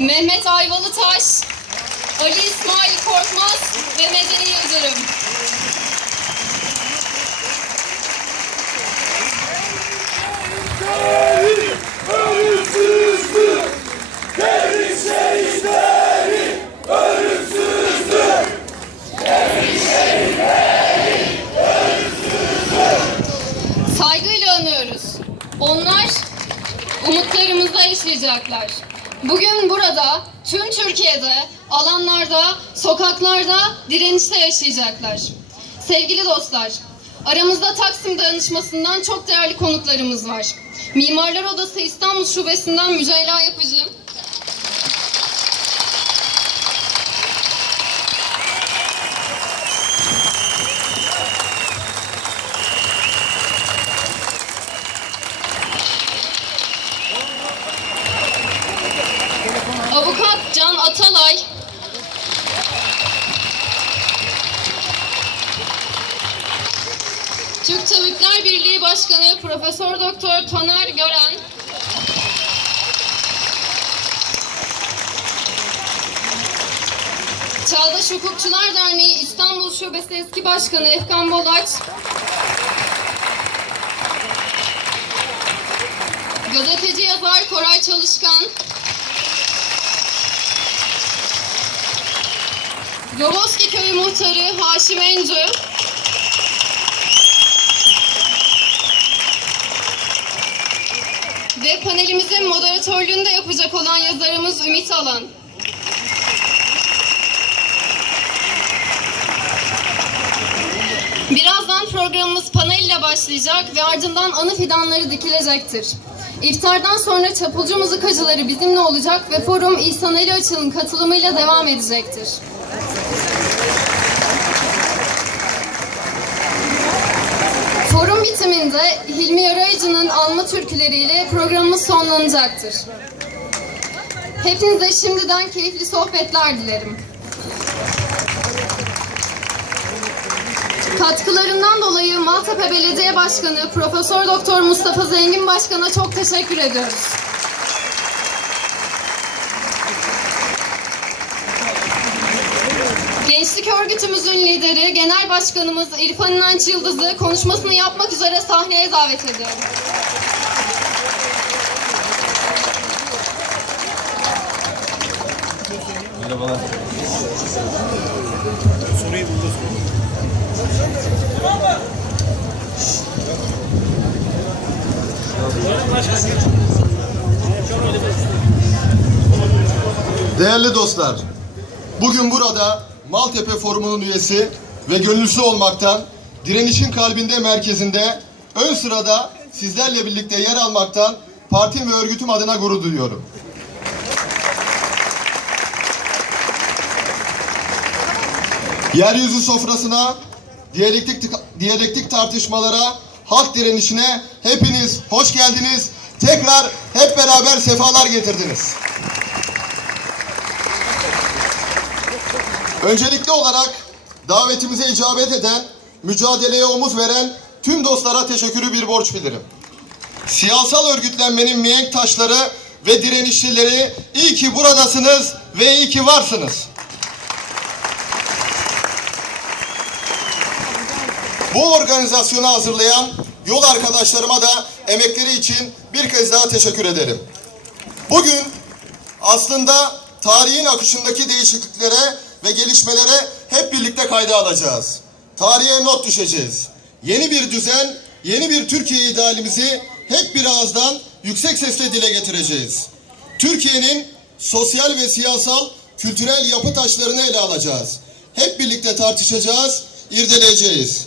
Mehmet Ayvalıtaş, Ali İsmail Korkmaz ve Medeni Yıldırım. Saygıyla anıyoruz. Onlar umutlarımızda yaşayacaklar. Bugün burada, tüm Türkiye'de, alanlarda, sokaklarda direnişte yaşayacaklar. Sevgili dostlar, aramızda Taksim Dayanışması'ndan çok değerli konuklarımız var. Mimarlar Odası İstanbul Şubesi'nden Mücella Yapıcı, Başkanı Profesör Doktor Taner Gören, Çağdaş Hukukçular Derneği İstanbul Şubesi Eski Başkanı Efkan Bolaç, Gazeteci yazar Koray Çalışkan, Roboski Köyü Muhtarı Haşim Encü, panelimizin moderatörlüğünü de yapacak olan yazarımız Ümit Alan. Birazdan programımız panelle başlayacak ve ardından anı fidanları dikilecektir. İftardan sonra çapulcu mızıkacıları bizimle olacak ve forum İhsan Ali Açıl'ın katılımıyla devam edecektir. Forum bitiminde Hilmi Yarayıcı'nın alma türküleriyle programımız sonlanacaktır. Hepinize şimdiden keyifli sohbetler dilerim. Katkılarından dolayı Maltepe Belediye Başkanı Profesör Doktor Mustafa Zengin Başkan'a çok teşekkür ediyoruz. Gençlik örgütümüzün lideri, Genel Başkanımız İrfan İnanç Yıldız'ı konuşmasını yapmak üzere sahneye davet ediyorum. Merhabalar. Soruyu buldu. Değerli dostlar, bugün burada Maltepe Forumu'nun üyesi ve gönüllüsü olmaktan, direnişin kalbinde merkezinde, ön sırada sizlerle birlikte yer almaktan partim ve örgütüm adına gurur duyuyorum. Yeryüzü sofrasına, diyalektik, diyalektik tartışmalara, halk direnişine hepiniz hoş geldiniz. Tekrar hep beraber sefalar getirdiniz. Öncelikli olarak davetimize icabet eden, mücadeleye omuz veren tüm dostlara teşekkürü bir borç bilirim. Siyasal örgütlenmenin mihenk taşları ve direnişçileri iyi ki buradasınız ve iyi ki varsınız. Bu organizasyonu hazırlayan yol arkadaşlarıma da emekleri için bir kez daha teşekkür ederim. Bugün aslında tarihin akışındaki değişikliklere ve gelişmelere hep birlikte kayda alacağız. Tarihe not düşeceğiz. Yeni bir düzen, yeni bir Türkiye idealimizi hep bir ağızdan yüksek sesle dile getireceğiz. Türkiye'nin sosyal ve siyasal, kültürel yapı taşlarını ele alacağız. Hep birlikte tartışacağız, irdeleyeceğiz.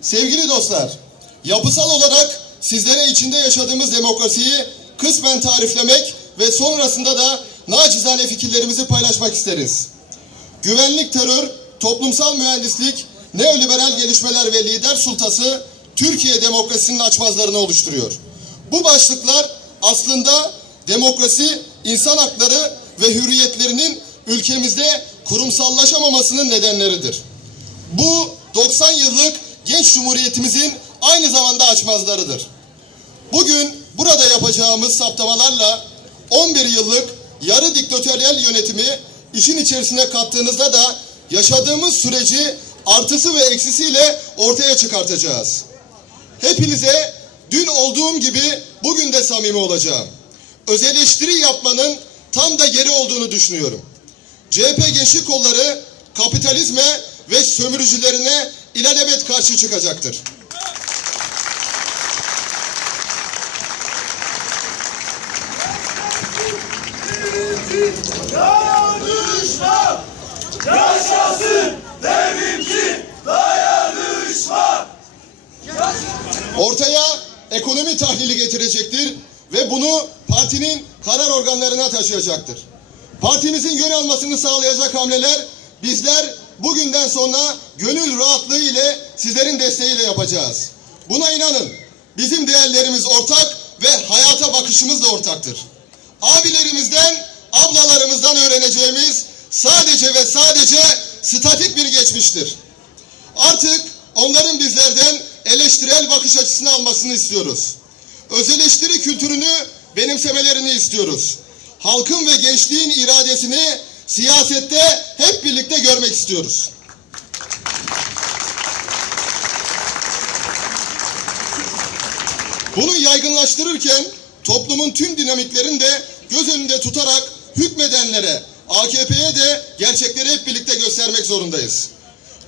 Sevgili dostlar, yapısal olarak sizlere içinde yaşadığımız demokrasiyi kısmen tariflemek ve sonrasında da nacizane fikirlerimizi paylaşmak isteriz. Güvenlik, terör, toplumsal mühendislik, neoliberal gelişmeler ve lider sultası Türkiye demokrasisinin açmazlarını oluşturuyor. Bu başlıklar aslında demokrasi, insan hakları ve hürriyetlerinin ülkemizde kurumsallaşamamasının nedenleridir. Bu 90 yıllık genç cumhuriyetimizin aynı zamanda açmazlarıdır. Bugün burada yapacağımız saptamalarla 11 yıllık yarı diktatöryel yönetimi işin içerisine kattığınızda da yaşadığımız süreci artısı ve eksisiyle ortaya çıkartacağız. Hepinize dün olduğum gibi bugün de samimi olacağım. Öz yapmanın tam da yeri olduğunu düşünüyorum. CHP gençlik kolları kapitalizme ve sömürücülerine ilelebet karşı çıkacaktır. Dayanışma! Ortaya ekonomi tahlili getirecektir ve bunu partinin karar organlarına taşıyacaktır. Partimizin yön almasını sağlayacak hamleler bizler bugünden sonra gönül rahatlığı ile sizlerin desteğiyle yapacağız. Buna inanın. Bizim değerlerimiz ortak ve hayata bakışımız da ortaktır. Abilerimizden, ablalarımızdan öğreneceğimiz sadece ve sadece statik bir geçmiştir. Artık onların bizlerden eleştirel bakış açısını almasını istiyoruz. Öz eleştiri kültürünü benimsemelerini istiyoruz. Halkın ve gençliğin iradesini siyasette hep birlikte görmek istiyoruz. Bunu yaygınlaştırırken toplumun tüm dinamiklerini de göz önünde tutarak hükmedenlere, AKP'ye de gerçekleri hep birlikte göstermek zorundayız.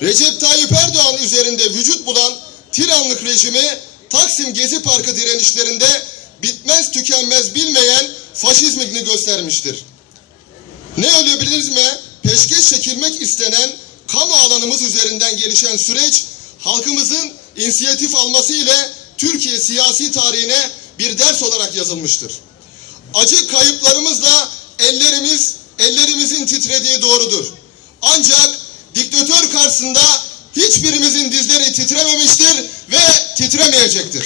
Recep Tayyip Erdoğan üzerinde vücut bulan tiranlık rejimi Taksim Gezi Parkı direnişlerinde bitmez tükenmez bilmeyen faşizmini göstermiştir. Neoliberalizme peşkeş çekilmek istenen kamu alanımız üzerinden gelişen süreç halkımızın inisiyatif alması ile Türkiye siyasi tarihine bir ders olarak yazılmıştır. Acı kayıplarımızla ellerimiz ellerimizin titrediği doğrudur. Ancak diktatör karşısında hiçbirimizin dizleri titrememiştir ve titremeyecektir.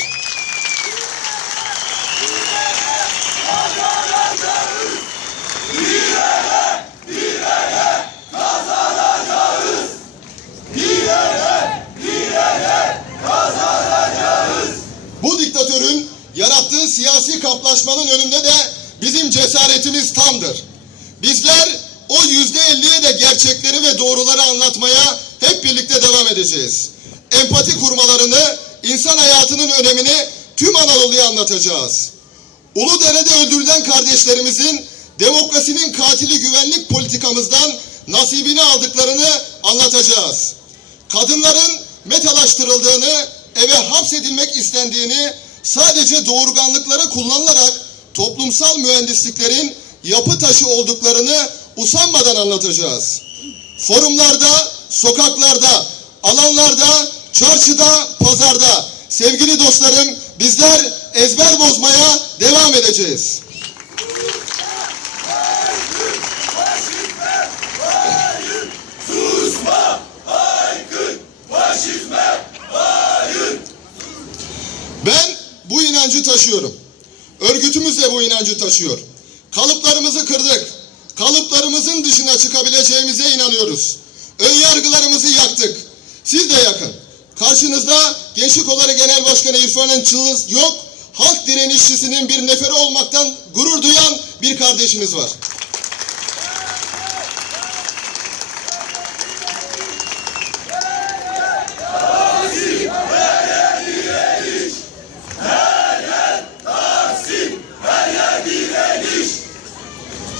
Bu diktatörün yarattığı siyasi kaplaşmanın önünde de bizim cesaretimiz tamdır. Bizler o yüzde elliye de gerçekleri ve doğruları anlatmaya hep birlikte devam edeceğiz. Empati kurmalarını, insan hayatının önemini tüm Anadolu'ya anlatacağız. Uludere'de öldürülen kardeşlerimizin demokrasinin katili güvenlik politikamızdan nasibini aldıklarını anlatacağız. Kadınların metalaştırıldığını, eve hapsedilmek istendiğini sadece doğurganlıkları kullanılarak toplumsal mühendisliklerin yapı taşı olduklarını usanmadan anlatacağız. Forumlarda, sokaklarda, alanlarda, çarşıda, pazarda sevgili dostlarım bizler ezber bozmaya devam edeceğiz. Ben bu inancı taşıyorum. Örgütümüz de bu inancı taşıyor. Kalıplarımızı kırdık. Kalıplarımızın dışına çıkabileceğimize inanıyoruz. Siz de yakın. Karşınızda Gençlik Kolları Genel Başkanı İrfan Çığız yok. Halk direnişçisinin bir neferi olmaktan gurur duyan bir kardeşiniz var.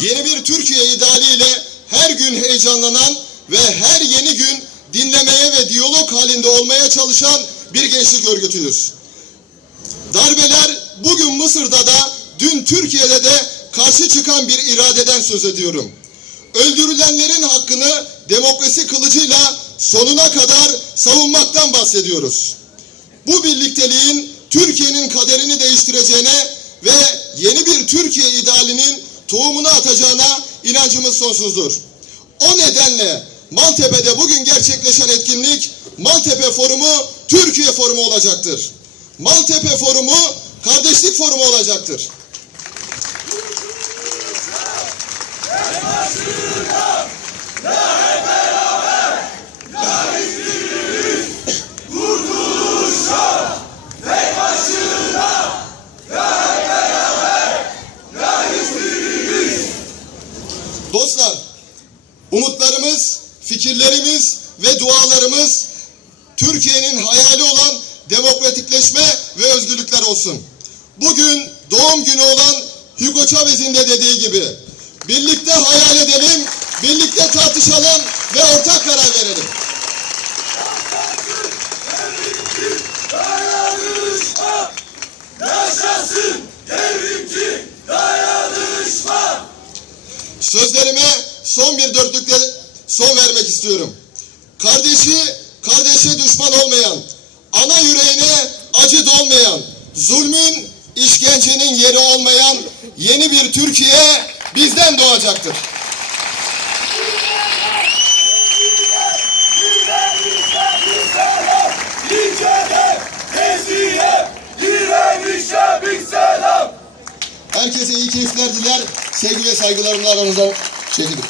Yeni bir Türkiye idealiyle her gün heyecanlanan ve her yeni gün dinlemeye ve diyalog halinde olmaya çalışan bir gençlik örgütüyüz. Darbeler bugün Mısır'da da dün Türkiye'de de karşı çıkan bir iradeden söz ediyorum. Öldürülenlerin hakkını demokrasi kılıcıyla sonuna kadar savunmaktan bahsediyoruz. Bu birlikteliğin Türkiye'nin kaderini değiştireceğine ve yeni bir Türkiye idealinin tohumunu atacağına inancımız sonsuzdur. O nedenle Maltepe'de bugün gerçekleşen etkinlik Maltepe Forumu Türkiye Forumu olacaktır. Maltepe Forumu kardeşlik forumu olacaktır. Dostlar, umutlarımız, fikirlerimiz ve dualarımız Türkiye'nin hayali olan demokratikleşme ve özgürlükler olsun. Bugün doğum günü olan Hugo Chavez'in de dediği gibi birlikte hayal edelim, birlikte tartışalım ve ortak karar verelim. Yeni bir Türkiye bizden doğacaktır. Herkese iyi keyifler diler. Sevgi ve saygılarımla aranızdan çekilir.